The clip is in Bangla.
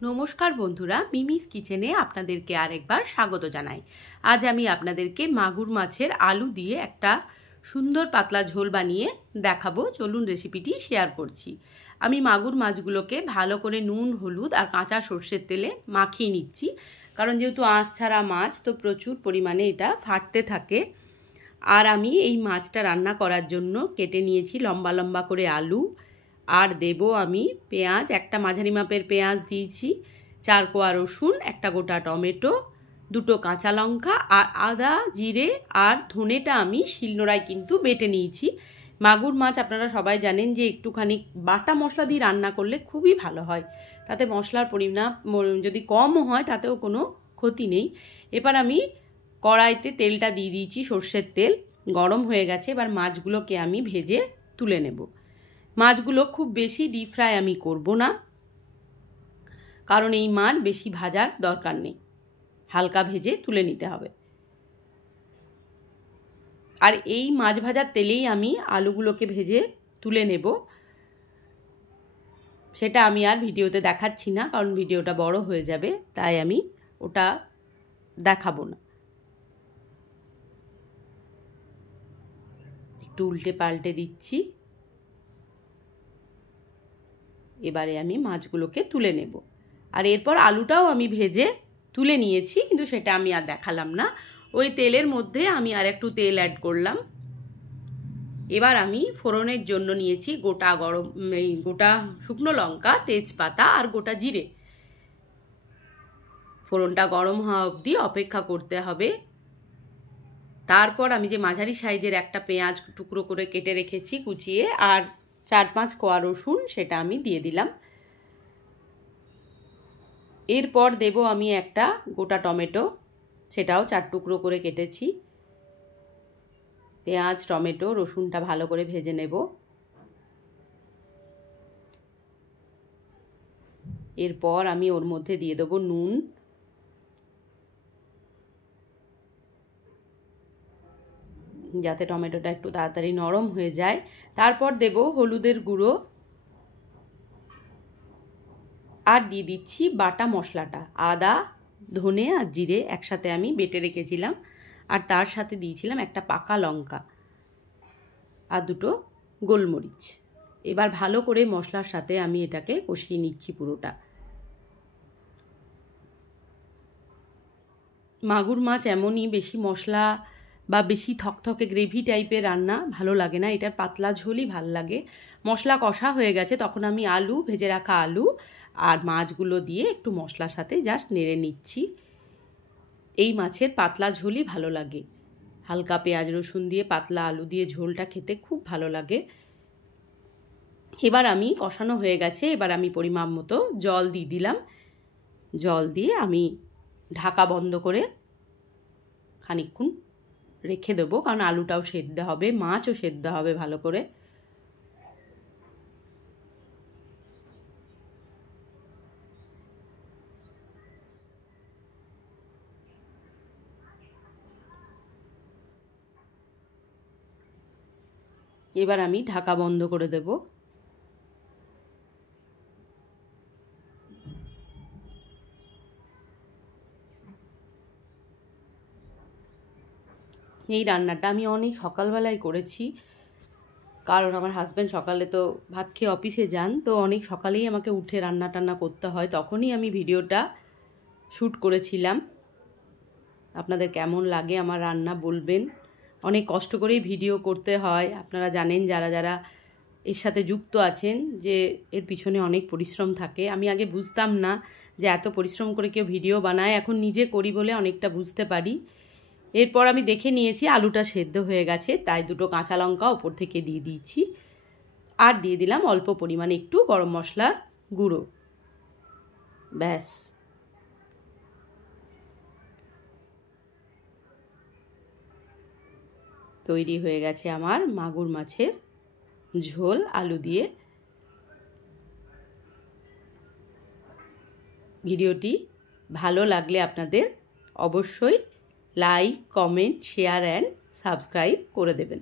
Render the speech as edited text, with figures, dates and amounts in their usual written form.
নমস্কার বন্ধুরা, মিমিস কিচেনে আপনাদেরকে আরেকবার স্বাগত জানাই। আজ আমি আপনাদেরকে মাগুর মাছের আলু দিয়ে একটা সুন্দর পাতলা ঝোল বানিয়ে দেখাবো। চলুন রেসিপিটি শেয়ার করছি। আমি মাগুর মাছগুলোকে ভালো করে নুন, হলুদ আর কাঁচা সর্ষের তেলে মাখিয়ে নিচ্ছি, কারণ যেহেতু আঁশ ছাড়া মাছ তো প্রচুর পরিমাণে এটা ফাটতে থাকে। আর আমি এই মাছটা রান্না করার জন্য কেটে নিয়েছি লম্বা লম্বা করে আলু, আর দেব আমি পেঁয়াজ, একটা মাঝারি মাপের পেঁয়াজ দিয়েছি, 4 কোয়া রসুন, একটা গোটা টমেটো, 2টো কাঁচা লঙ্কা, আর আদা, জিরে আর ধনেটা আমি শিলনোড়ায় কিন্তু বেটে নিয়েছি। মাগুর মাছ আপনারা সবাই জানেন যে একটুখানি বাটা মশলা দিয়ে রান্না করলে খুবই ভালো হয়, তাতে মশলার পরিমাণ যদি কমও হয় তাতেও কোনো ক্ষতি নেই। এবার আমি কড়াইতে তেলটা দিয়ে দিয়েছি, সর্ষের তেল গরম হয়ে গেছে। এবার মাছগুলোকে আমি ভেজে তুলে নেব। মাছগুলো খুব বেশি ডিপ ফ্রাই আমি করব না, কারণ এই মাছ বেশি ভাজার দরকার নেই, হালকা ভেজে তুলে নিতে হবে। আর এই মাছ ভাজার তেলেই আমি আলুগুলোকে ভেজে তুলে নেব। সেটা আমি আর ভিডিওতে দেখাচ্ছি না, কারণ ভিডিওটা বড় হয়ে যাবে, তাই আমি ওটা দেখাবো না। একটু উল্টে পাল্টে দিচ্ছি। এবারে আমি মাছগুলোকে তুলে নেব। আর এরপর আলুটাও আমি ভেজে তুলে নিয়েছি, কিন্তু সেটা আমি আর দেখালাম না। ওই তেলের মধ্যে আমি আর একটু তেল অ্যাড করলাম। এবার আমি ফোড়নের জন্য নিয়েছি গোটা শুকনো লঙ্কা, তেজপাতা আর গোটা জিরে। ফোড়নটা গরম হওয়া অবধি অপেক্ষা করতে হবে। তারপর আমি যে মাঝারি সাইজের একটা পেঁয়াজ টুকরো করে কেটে রেখেছি কুচিয়ে, আর 4-5 কোয়া রসুন, সেটা আমি দিয়ে দিলাম। এরপর দেব আমি একটা গোটা টমেটো, সেটাও 4 টুকরো করে কেটেছি। পেঁয়াজ, টমেটো, রসুনটা ভালো করে ভেজে নেব। এরপর আমি ওর মধ্যে দিয়ে দেবো নুন, যাতে টমেটোটা একটু তাড়াতাড়ি নরম হয়ে যায়। তারপর দেব হলুদের গুঁড়ো, আর দিয়ে দিচ্ছি বাটা মশলাটা, আদা, ধনে আর জিরে একসাথে আমি বেটে রেখেছিলাম, আর তার সাথে দিয়েছিলাম একটা পাকা লঙ্কা আর 2টো গোলমরিচ। এবার ভালো করে মশলার সাথে আমি এটাকে কষিয়ে নিচ্ছি পুরোটা। মাগুর মাছ এমনই, বেশি মশলা বা বেশি থকথকে গ্রেভি টাইপের রান্না ভালো লাগে না, এটার পাতলা ঝোলই ভাল লাগে। মশলা কষা হয়ে গেছে, তখন আমি ভেজে রাখা আলু আর মাছগুলো দিয়ে একটু মশলার সাথে জাস্ট নেড়ে নিচ্ছি। এই মাছের পাতলা ঝোলই ভালো লাগে, হালকা পেঁয়াজ রসুন দিয়ে পাতলা আলু দিয়ে ঝোলটা খেতে খুব ভালো লাগে। এবার আমি কষানো হয়ে গেছে, এবার আমি পরিমাপ মতো জল দিয়ে দিলাম। জল দিয়ে আমি ঢাকা বন্ধ করে খানিকক্ষণ রেখে দেবো, কারণ আলুটাও সেদ্ধ হবে, মাছও সেদ্ধ হবে ভালো করে। এবার আমি ঢাকা বন্ধ করে দেব। এই রান্নাটা আমি অনেক সকালবেলায় করেছি, কারণ আমার হাজব্যান্ড সকালে তো ভাত খেয়ে অফিসে যান, তো অনেক সকালেই আমাকে উঠে রান্না টান্না করতে হয়, তখনই আমি ভিডিওটা শ্যুট করেছিলাম। আপনাদের কেমন লাগে আমার রান্না বলবেন। অনেক কষ্ট করেই ভিডিও করতে হয়, আপনারা জানেন যারা যারা এর সাথে যুক্ত আছেন, যে এর পিছনে অনেক পরিশ্রম থাকে। আমি আগে বুঝতাম না যে এত পরিশ্রম করে কেউ ভিডিও বানায়, এখন নিজে করি বলে অনেকটা বুঝতে পারি। এরপর আমি দেখে নিয়েছি আলুটা সেদ্ধ হয়ে গেছে, তাই 2টো কাঁচা লঙ্কা ওপর থেকে দিয়ে দিয়েছি, আর দিয়ে দিলাম অল্প পরিমাণে একটু গরম মশলার গুঁড়ো। ব্যাস, তৈরি হয়ে গেছে আমার মাগুর মাছের ঝোল আলু দিয়ে। ভিডিওটি ভালো লাগলে আপনাদের অবশ্যই like, comment, share and subscribe করে দেবেন।